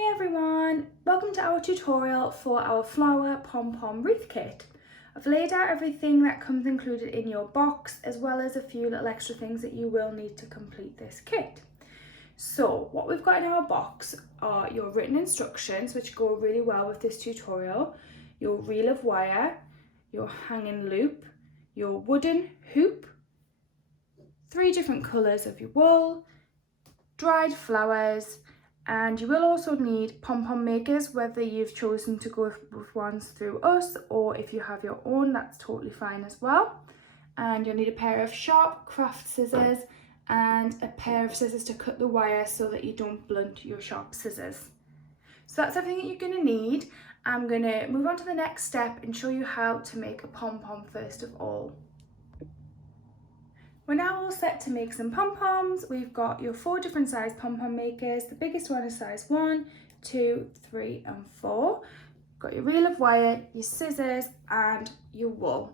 Hey everyone, welcome to our tutorial for our Flower Pom-Pom Wreath kit. I've laid out everything that comes included in your box, as well as a few little extra things that you will need to complete this kit. So what we've got in our box are your written instructions, which go really well with this tutorial, your reel of wire, your hanging loop, your wooden hoop, 3 different colours of your wool, dried flowers, and you will also need pom-pom makers, whether you've chosen to go with ones through us or if you have your own, that's totally fine as well. And you'll need a pair of sharp craft scissors and a pair of scissors to cut the wire so that you don't blunt your sharp scissors. So that's everything that you're going to need. I'm going to move on to the next step and show you how to make a pom-pom first of all. We're now all set to make some pom-poms. We've got your 4 different size pom-pom makers. The biggest one is size 1, 2, 3 and 4. Got your reel of wire, your scissors and your wool.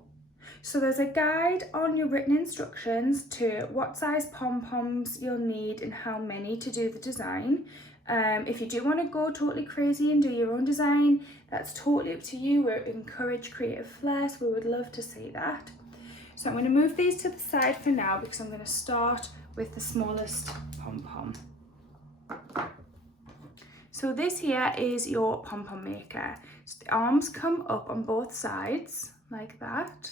So there's a guide on your written instructions to what size pom-poms you'll need and how many to do the design. If you do want to go totally crazy and do your own design, that's totally up to you. We encourage creative flair, so we would love to see that. So I'm going to move these to the side for now because I'm going to start with the smallest pom-pom. So this here is your pom-pom maker. So the arms come up on both sides like that,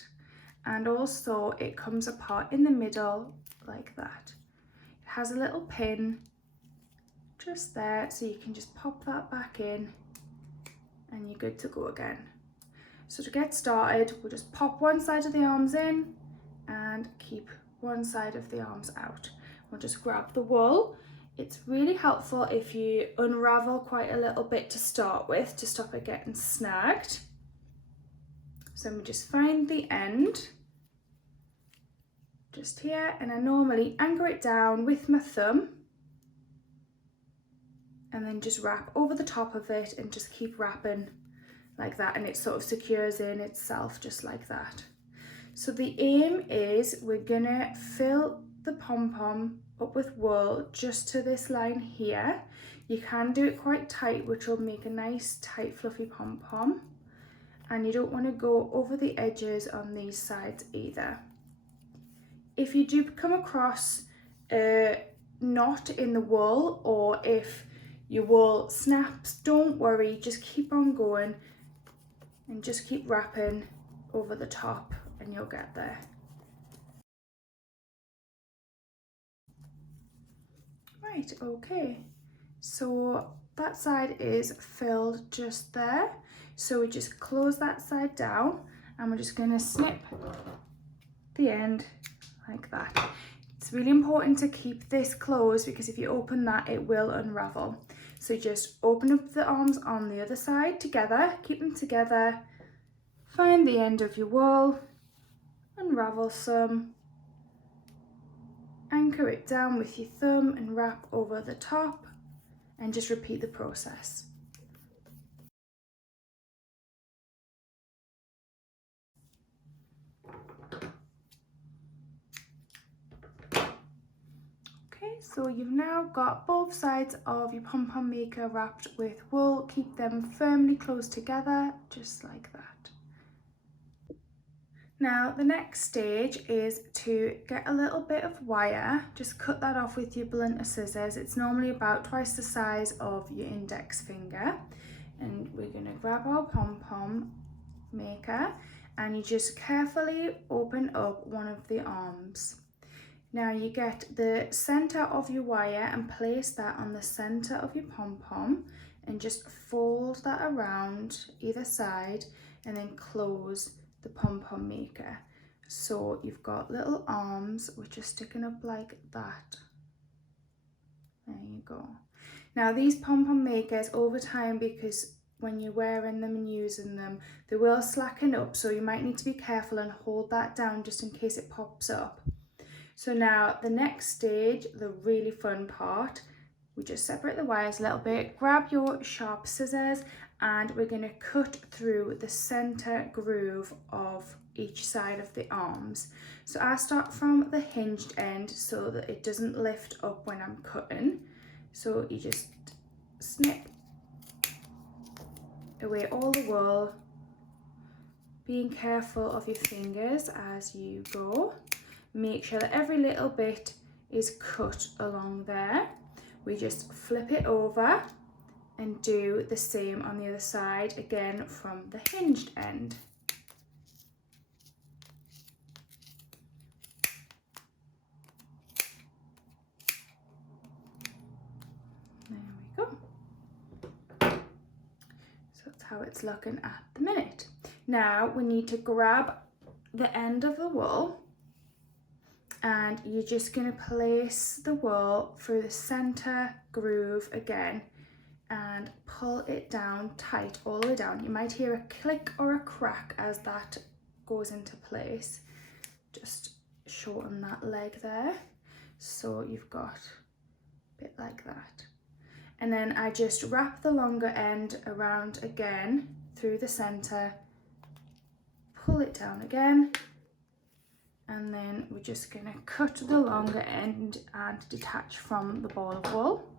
and also it comes apart in the middle like that. It has a little pin just there, so you can just pop that back in and you're good to go again. So to get started, we'll just pop one side of the arms in and keep one side of the arms out. We'll just grab the wool. It's really helpful if you unravel quite a little bit to start with to stop it getting snagged. So we just find the end just here, and I normally anchor it down with my thumb and then just wrap over the top of it and just keep wrapping like that, and it sort of secures in itself just like that. So the aim is we're gonna fill the pom-pom up with wool just to this line here. You can do it quite tight, which will make a nice tight fluffy pom-pom, and you don't want to go over the edges on these sides either. If you do come across a knot in the wool, or if your wool snaps, don't worry, just keep on going and just keep wrapping over the top and you'll get there. Right, okay, so that side is filled just there. So we just close that side down and we're just gonna snip the end like that. It's really important to keep this closed because if you open that, it will unravel. So just open up the arms on the other side together, keep them together, find the end of your wool, unravel some, anchor it down with your thumb and wrap over the top, and just repeat the process. Okay, so you've now got both sides of your pom-pom maker wrapped with wool. Keep them firmly closed together, just like that. Now the next stage is to get a little bit of wire, just cut that off with your blunter scissors. It's normally about twice the size of your index finger, and we're going to grab our pom-pom maker and you just carefully open up one of the arms. Now you get the center of your wire and place that on the center of your pom-pom and just fold that around either side and then close the pom-pom maker. So you've got little arms which are sticking up like that. There you go. Now these pom-pom makers over time, because when you're wearing them and using them, they will slacken up, so you might need to be careful and hold that down just in case it pops up. So now the next stage, the really fun part, we just separate the wires a little bit, grab your sharp scissors, and we're going to cut through the center groove of each side of the arms. So I start from the hinged end so that it doesn't lift up when I'm cutting. So you just snip away all the wool, being careful of your fingers as you go. Make sure that every little bit is cut along there. We just flip it over and do the same on the other side, again from the hinged end. There we go. So that's how it's looking at the minute. Now we need to grab the end of the wool, and you're just going to place the wool through the center groove again and pull it down tight all the way down. You might hear a click or a crack as that goes into place. Just shorten that leg there, so you've got a bit like that. And then I just wrap the longer end around again through the center, pull it down again, and then we're just going to cut the longer end and detach from the ball of wool.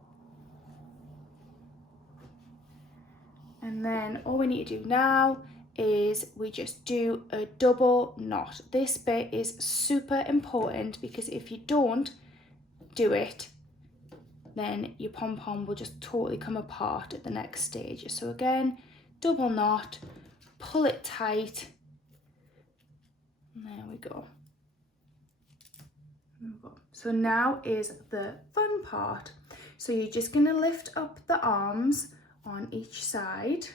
And then all we need to do now is we just do a double knot. This bit is super important because if you don't do it, then your pom-pom will just totally come apart at the next stage. So again, double knot, pull it tight, and there we go. So now is the fun part. So you're just going to lift up the arms on each side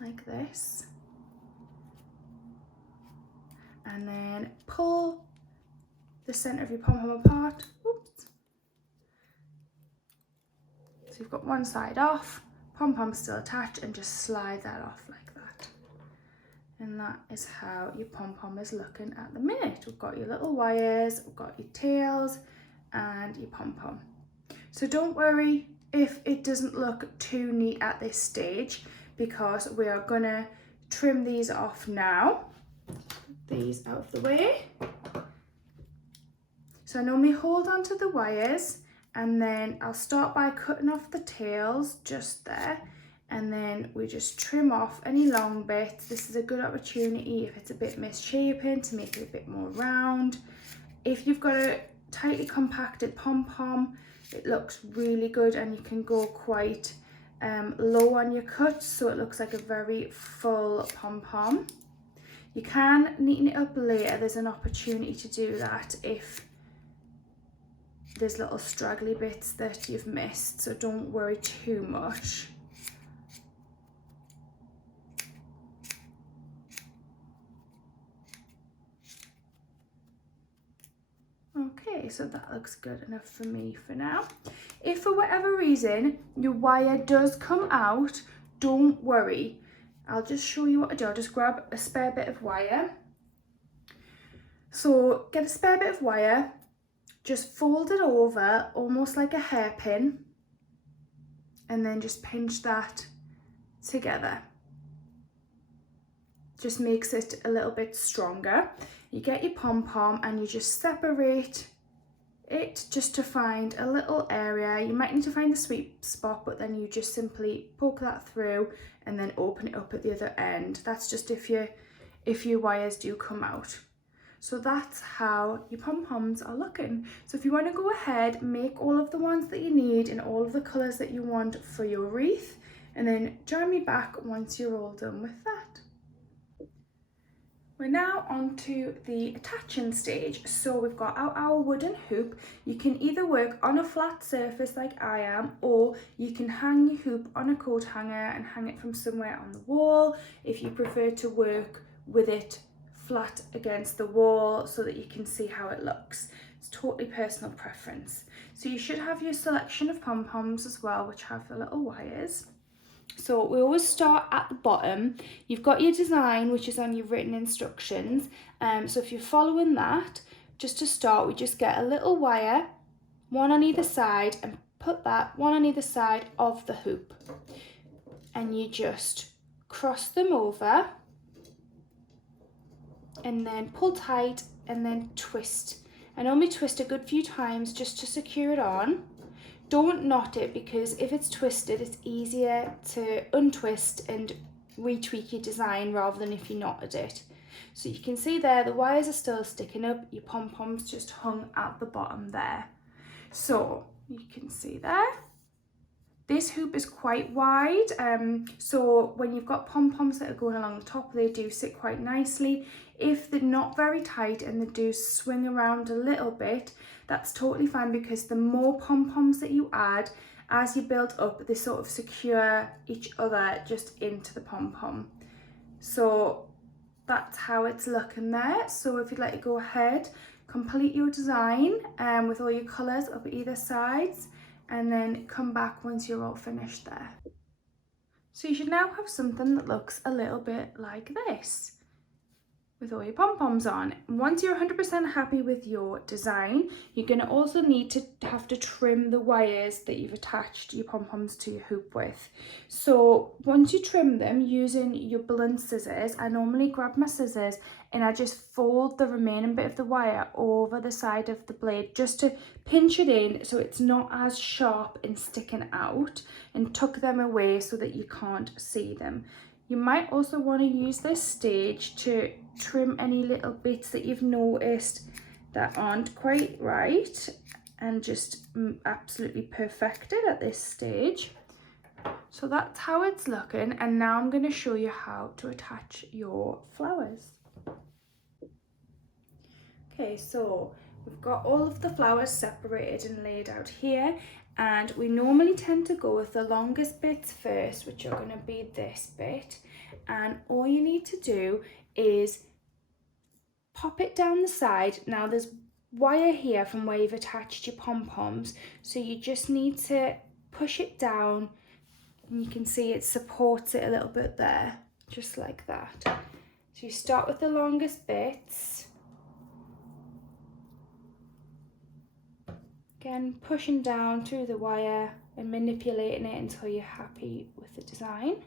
like this, and then pull the center of your pom-pom apart. Oops. So you've got one side off, pom-pom still attached, and just slide that off like that. And that is how your pom-pom is looking at the minute. We've got your little wires, we've got your tails and your pom-pom. So don't worry if it doesn't look too neat at this stage, because we are gonna trim these off now. Put these out of the way. So I normally hold onto the wires, and then I'll start by cutting off the tails just there, and then we just trim off any long bits. This is a good opportunity if it's a bit misshapen to make it a bit more round. If you've got a tightly compacted pom-pom, it looks really good, and you can go quite low on your cuts, so it looks like a very full pom-pom. You can neaten it up later. There's an opportunity to do that if there's little straggly bits that you've missed, so don't worry too much. Okay, so that looks good enough for me for now. If for whatever reason your wire does come out, don't worry. I'll just show you what to do. I'll just grab a spare bit of wire. So get a spare bit of wire, just fold it over almost like a hairpin, and then just pinch that together. Just makes it a little bit stronger. You get your pom-pom and you just separate it just to find a little area. You might need to find the sweet spot, but then you just simply poke that through and then open it up at the other end. That's just if your wires do come out. So that's how your pom-poms are looking. So if you want to go ahead, make all of the ones that you need in all of the colours that you want for your wreath, and then join me back once you're all done with that. We're now on to the attaching stage. So we've got our wooden hoop. You can either work on a flat surface like I am, or you can hang your hoop on a coat hanger and hang it from somewhere on the wall if you prefer to work with it flat against the wall so that you can see how it looks. It's totally personal preference. So you should have your selection of pom-poms as well, which have the little wires. So we always start at the bottom. You've got your design, which is on your written instructions. So if you're following that, just to start, we just get a little wire, one on either side, and put that one on either side of the hoop. And you just cross them over, and then pull tight, and then twist. And only twist a good few times just to secure it on. don't knot it, because if it's twisted, it's easier to untwist and retweak your design rather than if you knotted it. So you can see there, the wires are still sticking up, your pom-poms just hung at the bottom there. So you can see there, this hoop is quite wide, so when you've got pom-poms that are going along the top, they do sit quite nicely. If they're not very tight and they do swing around a little bit, that's totally fine, because the more pom-poms that you add, as you build up, they sort of secure each other just into the pom-pom. So that's how it's looking there. So if you'd like to go ahead, complete your design with all your colours up either sides, and then come back once you're all finished there. So you should now have something that looks a little bit like this, with all your pom-poms on. Once you're 100% happy with your design, you're going to also need to have to trim the wires that you've attached your pom-poms to your hoop with. So once you trim them using your blunt scissors, I normally grab my scissors and I just fold the remaining bit of the wire over the side of the blade just to pinch it in so it's not as sharp and sticking out, and tuck them away so that you can't see them. You might also want to use this stage to trim any little bits that you've noticed that aren't quite right, and just absolutely perfect it at this stage. So that's how it's looking, and now I'm going to show you how to attach your flowers. Okay, so we've got all of the flowers separated and laid out here, and we normally tend to go with the longest bits first, which are going to be this bit, and all you need to do is pop it down the side. Now there's wire here from where you've attached your pom-poms, so you just need to push it down, and you can see it supports it a little bit there, just like that. So you start with the longest bits, again pushing down through the wire and manipulating it until you're happy with the design.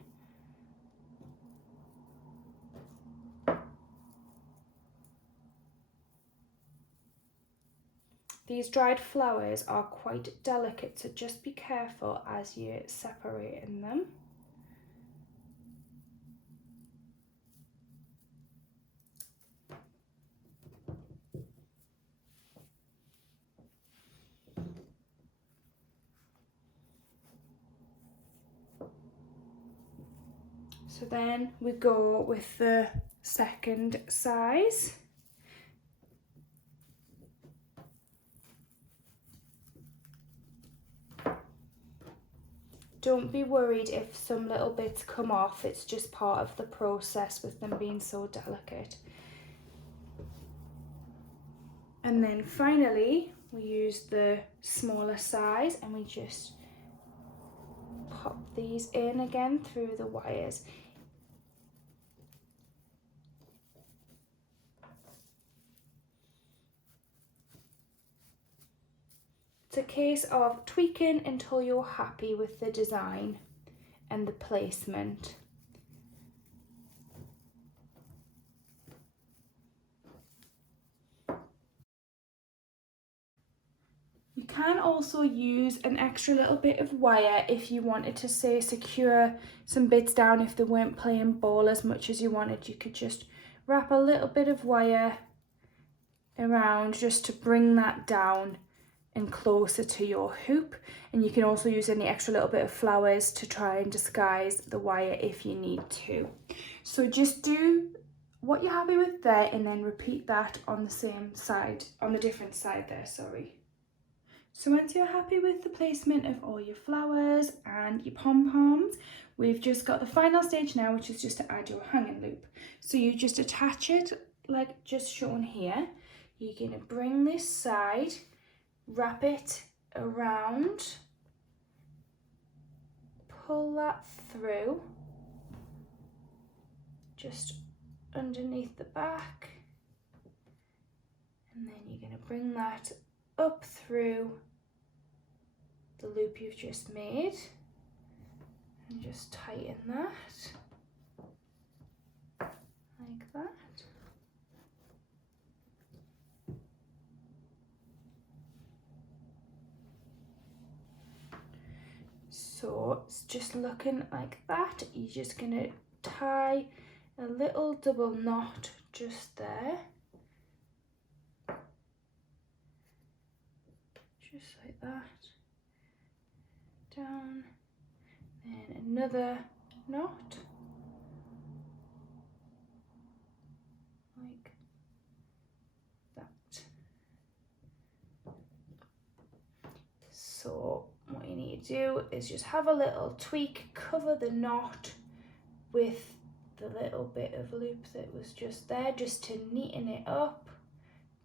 These dried flowers are quite delicate, so just be careful as you're separating them. So then we go with the second size. Don't be worried if some little bits come off, it's just part of the process with them being so delicate. And then finally, we use the smaller size and we just pop these in again through the wires. It's a case of tweaking until you're happy with the design and the placement. You can also use an extra little bit of wire if you wanted to, say, secure some bits down. If they weren't playing ball as much as you wanted, you could just wrap a little bit of wire around just to bring that down and closer to your hoop. And you can also use any extra little bit of flowers to try and disguise the wire if you need to. So just do what you're happy with there and then repeat that on the same side, on the different side there, sorry. So once you're happy with the placement of all your flowers and your pom-poms, we've just got the final stage now, which is just to add your hanging loop. So you just attach it like just shown here. You're going to bring this side, wrap it around, pull that through, just underneath the back, and then you're going to bring that up through the loop you've just made and just tighten that like that. So it's just looking like that. You're just going to tie a little double knot just there. Just like that. Down. Then another knot. Like that. So what you need to do is just have a little tweak, cover the knot with the little bit of loop that was just there, just to neaten it up.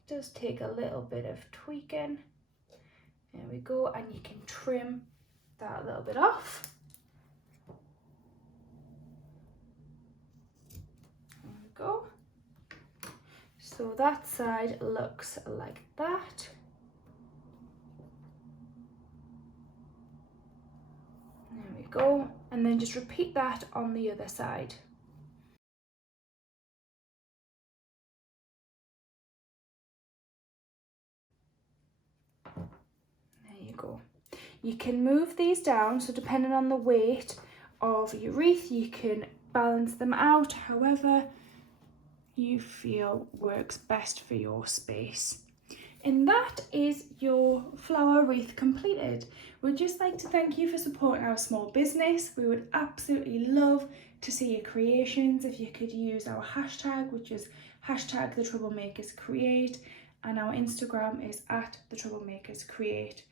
It does take a little bit of tweaking. There we go, and you can trim that little bit off. There we go. So that side looks like that. There we go, and then just repeat that on the other side. There you go. You can move these down, so depending on the weight of your wreath, you can balance them out however you feel works best for your space. And that is your flower wreath completed. We'd just like to thank you for supporting our small business. We would absolutely love to see your creations. If you could use our hashtag, which is #TheTroublemakersCreate, and our Instagram is @TheTroublemakersCreate.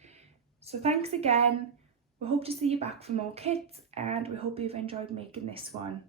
So thanks again. We hope to see you back for more kits, and we hope you've enjoyed making this one.